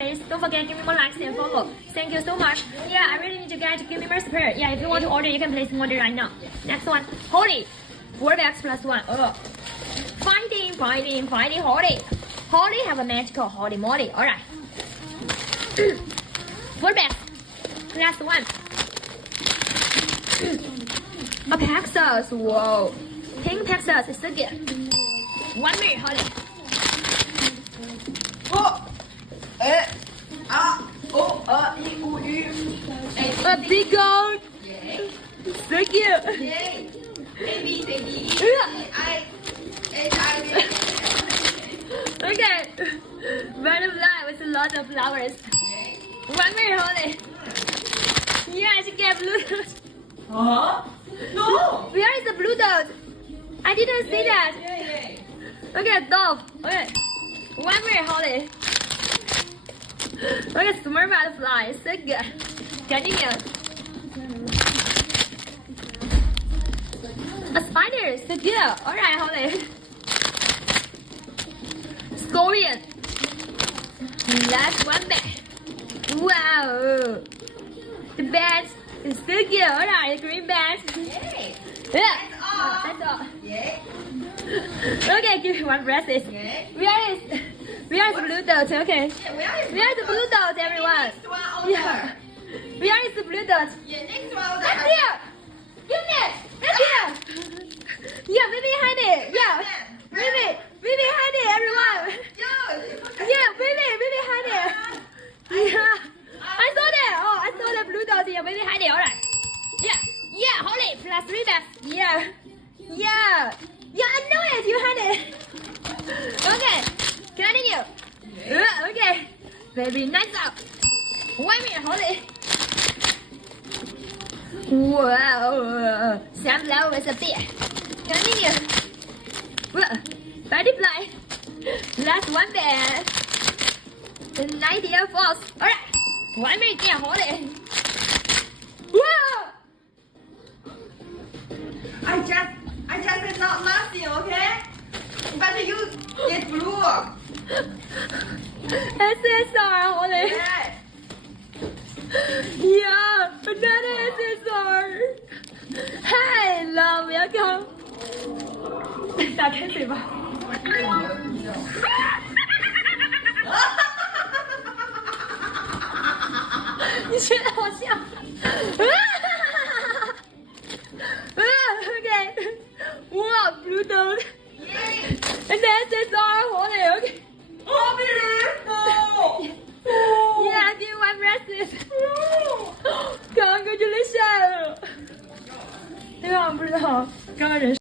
Please don't forget give me more likes and follow. Thank you so much. Yeah, I really need you guys to give me more support. Yeah, if you want to order, you can place an order right now. Next one, Holy. 4 bags plus 1. Fighting, Holy. Holy have a magical holy moly. Alright. 4 bags plus 1. A Paxos. Whoa. Pink Paxos is so good. 1 minute, Holy. A big gold. Yay. So cute. Yay. A, B, C, D, E, F, I, H, I, V. Okay. Butterfly with a lot of flowers. Yay. 1 minute, Holy. Yeah, she get blue dot. Huh? No. Where is the blue dot? I didn't see that. Yay. Okay, dove. Okay. 1 minute, Holy. Okay, small butterfly. So good. Continue. A spider. So good. Alright, Holy. Scorpion. Last 1 bag. Wow. The bat is so good. Alright, green bat. Yay. Yeah. all. That's all. Yay. Okay, give me 1 bracelet. Yay. Where is blue dot? Okay. Yeah, Where is the blue dot, everyone? Next one over. Yeah. Where is the blue dot? Yeah, next one over. That's here. Give me it. That's here. Yeah, we behind it. Yeah. We behind it, everyone. Yeah, we behind it. Yeah. I saw that. Oh, I saw the blue dot here. We behind it. Alright. Yeah. Yeah. Holy plus 3 bags. Yeah. Yeah. Yeah, I know it. You had it. Okay. Continue. Okay. Very nice out. 1 minute, Holy. Wow. Sunflower with a beer. Continue. Butterfly. Last 1 bag. The night air falls. Alright. 1 minute, yeah, Holy. Wow. I just said not nothing, okay? But you get blue. SSR, Holy. Yeah. Yeah, another SSR. Hi, love, welcome. 打开嘴巴。你觉得好像？Okay. Wow, blue dot. Yay. And the SSR, Holy. Okay. Oh, beautiful. Yeah, give me 1 bracelet. Congratulations. 对吧？不知道，刚刚人。